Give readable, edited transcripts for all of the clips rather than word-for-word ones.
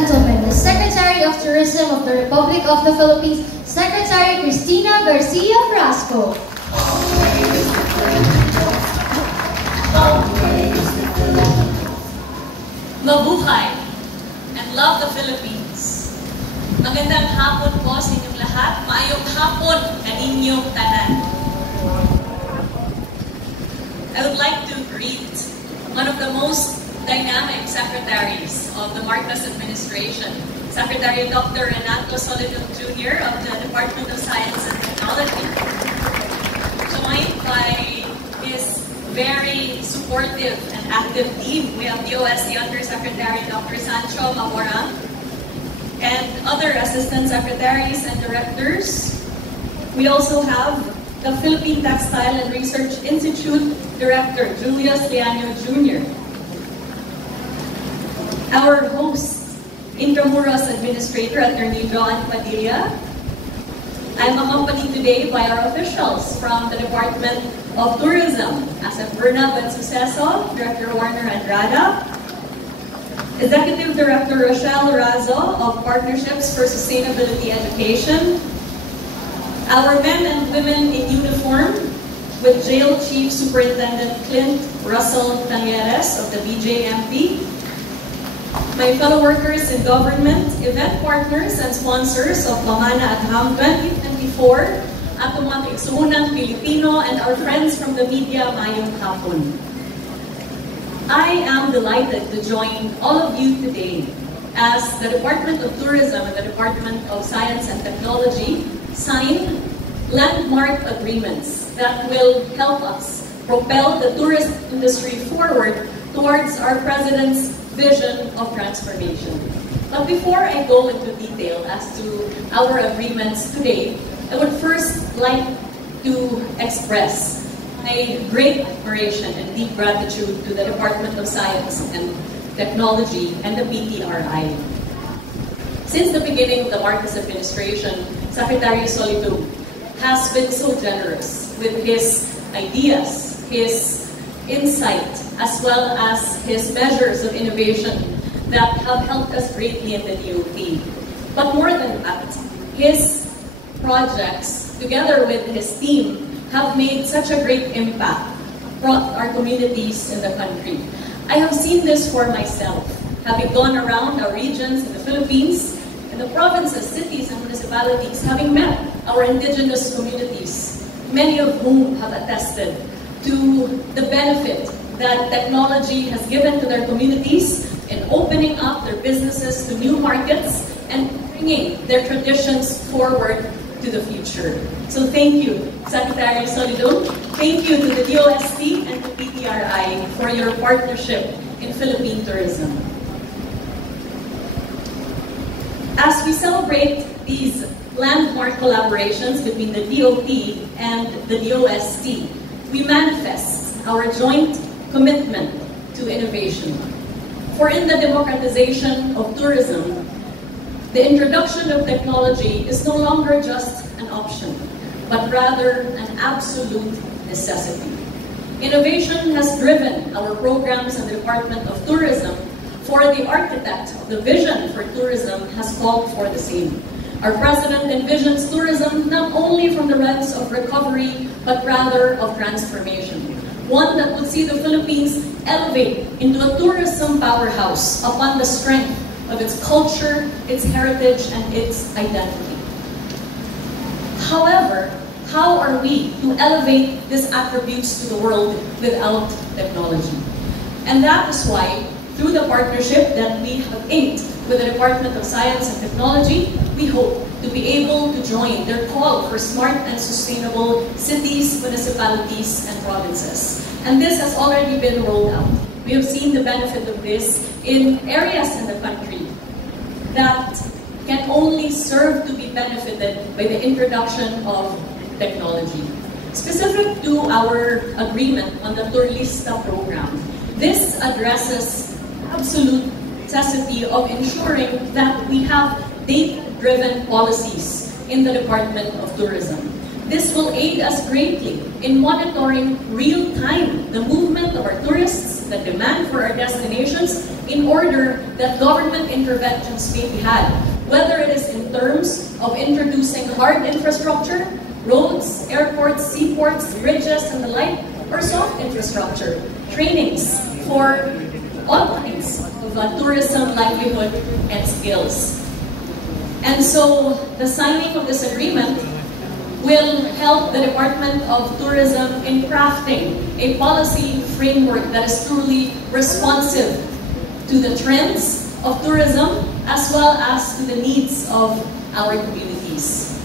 gentlemen, the Secretary of Tourism of the Republic of the Philippines, Secretary Cristina Garcia Frasco. Mabuhay and love the Philippines. Magandang hapon po sa inyong lahat. Maayong hapon na inyong tanan. I would like to greet one of the most dynamic secretaries of the Marcos administration, Secretary Dr. Renato Solidum Jr. of the Department of Science and Technology, joined by his very supportive and active team. We have DOST Undersecretary Dr. Sancho Mamorang and other assistant secretaries and directors. We also have the Philippine Textile and Research Institute Director Julius Lianio Jr. Our host, Intramuros Administrator Attorney John Padilla. I'm accompanied today by our officials from the Department of Tourism, Asep Berna Bensuceso, Director Warner Andrada, Executive Director Rochelle Razo of Partnerships for Sustainability Education, our men and women in uniform with Jail Chief Superintendent Clint Russell Tangeres of the BJMP, my fellow workers in government, event partners and sponsors of Pamana at HAM 2024, at mga kaigsuunang Pilipino and our friends from the media, mayong hapon. I am delighted to join all of you today as the Department of Tourism and the Department of Science and Technology sign landmark agreements that will help us propel the tourist industry forward towards our President's vision of transformation. But before I go into detail as to our agreements today, I would first like to express my great admiration and deep gratitude to the Department of Science and Technology and the PTRI. Since the beginning of the Marcos administration, Secretary Solidum has been so generous with his ideas, his insight, as well as his measures of innovation that have helped us greatly in the DOT. But more than that, his projects, together with his team, have made such a great impact across our communities in the country. I have seen this for myself, having gone around our regions in the Philippines, in the provinces, cities, and municipalities, having met our indigenous communities, many of whom have attested to the benefit that technology has given to their communities in opening up their businesses to new markets and bringing their traditions forward to the future. So thank you, Secretary Solidum. Thank you to the DOST and to PTRI for your partnership in Philippine tourism. As we celebrate these landmark collaborations between the DOT and the DOST, we manifest our joint commitment to innovation. For in the democratization of tourism, the introduction of technology is no longer just an option, but rather an absolute necessity. Innovation has driven our programs in the Department of Tourism, for the architect of the vision for tourism has called for the same. Our President envisions tourism not only from the lens of recovery, but rather of transformation. One that would see the Philippines elevate into a tourism powerhouse upon the strength of its culture, its heritage, and its identity. However, how are we to elevate these attributes to the world without technology? And that is why, through the partnership that we have inked with the Department of Science and Technology, we hope to be able to join their call for smart and sustainable cities, municipalities, and provinces. And this has already been rolled out. We have seen the benefit of this in areas in the country that can only serve to be benefited by the introduction of technology. Specific to our agreement on the Turlista program, this addresses absolute necessity of ensuring that we have data-driven policies in the Department of Tourism. This will aid us greatly in monitoring real-time the movement of our tourists, the demand for our destinations, in order that government interventions may be had, whether it is in terms of introducing hard infrastructure, roads, airports, seaports, bridges, and the like, or soft infrastructure, trainings for all kinds of tourism, livelihood, and skills. And so the signing of this agreement will help the Department of Tourism in crafting a policy framework that is truly responsive to the trends of tourism as well as to the needs of our communities.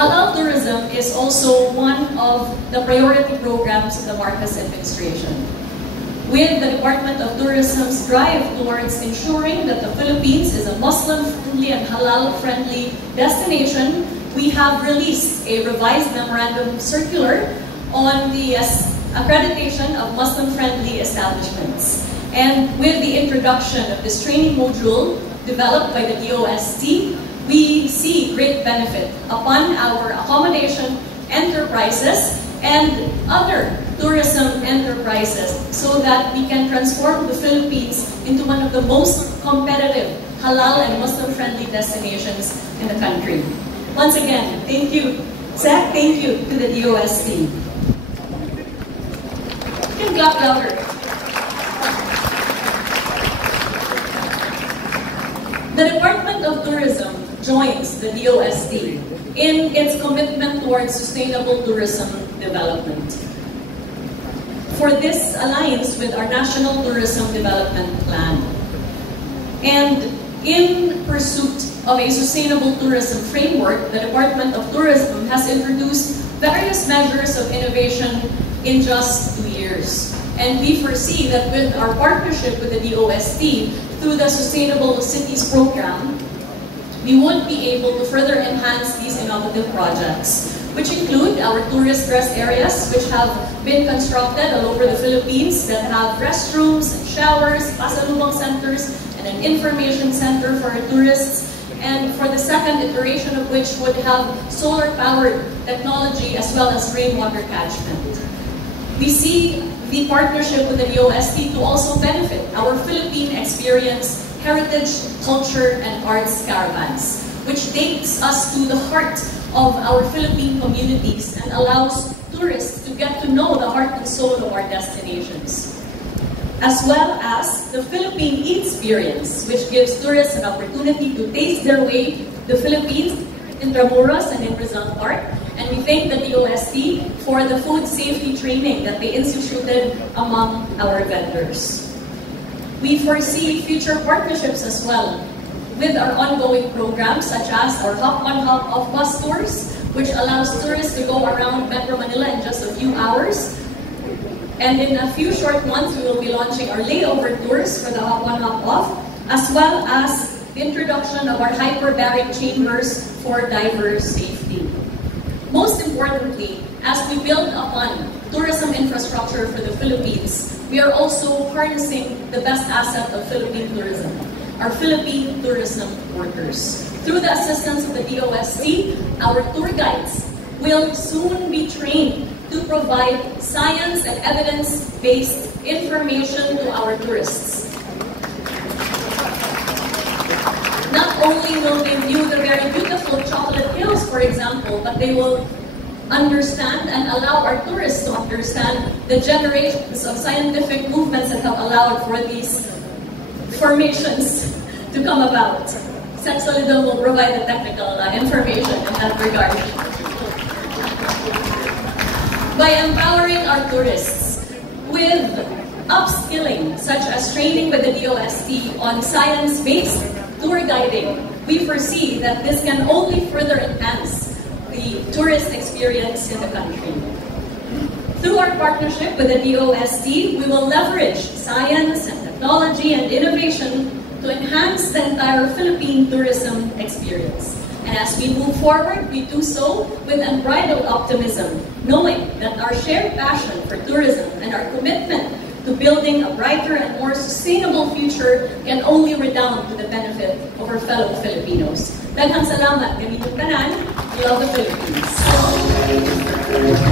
Halal tourism is also one of the priority programs of the Marcos administration. With the Department of Tourism's drive towards ensuring that the Philippines is a Muslim-friendly and halal-friendly destination, we have released a revised memorandum circular on the accreditation of Muslim-friendly establishments. And with the introduction of this training module developed by the DOST, we see great benefit upon our accommodation enterprises and other tourism enterprises so that we can transform the Philippines into one of the most competitive halal and Muslim-friendly destinations in the country. Once again, thank you, Zach, thank you to the DOST. You can clap louder. The Department of Tourism joins the DOST in its commitment towards sustainable tourism development. For this aligns with our National Tourism Development Plan. And in pursuit of a sustainable tourism framework, the Department of Tourism has introduced various measures of innovation in just 2 years. And we foresee that with our partnership with the DOST through the Sustainable Cities Program, we would be able to further enhance these innovative projects, which include our tourist rest areas, which have been constructed all over the Philippines that have restrooms and showers, pasalubong centers, and an information center for our tourists, and for the second iteration of which would have solar-powered technology as well as rainwater catchment. We see the partnership with the DOST to also benefit our Philippine Experience Heritage, Culture, and Arts Caravans, which takes us to the heart of our Philippine communities and allows tourists to get to know the heart and soul of our destinations. As well as the Philippine Experience, which gives tourists an opportunity to taste their way to the Philippines in Intramuros and in Rizal Park. And we thank the DOST for the food safety training that they instituted among our vendors. We foresee future partnerships as well with our ongoing programs such as our Hop on Hop Off bus tours, which allows tourists to go around Metro Manila in just a few hours. And in a few short months, we will be launching our layover tours for the Hop on Hop Off, as well as the introduction of our hyperbaric chambers for diver safety. Most importantly, as we build upon tourism infrastructure for the Philippines, we are also harnessing the best asset of Philippine tourism, our Philippine tourism workers. Through the assistance of the DOST, our tour guides will soon be trained to provide science and evidence-based information to our tourists. Not only will they view the very beautiful chocolate hills, for example, but they will understand and allow our tourists to understand the generations of scientific movements that have allowed for these formations to come about. Sec Solidum will provide the technical information in that regard. By empowering our tourists with upskilling, such as training with the DOST on science-based tour guiding, we foresee that this can only further enhance the tourist experience in the country. Through our partnership with the DOST, we will leverage science and technology and innovation to enhance the entire Philippine tourism experience. And as we move forward, we do so with unbridled optimism, knowing that our shared passion for tourism and our commitment to building a brighter and more sustainable future can only redound to the benefit of our fellow Filipinos. Daghang salamat, kami tanan, we love the Philippines. Thank you.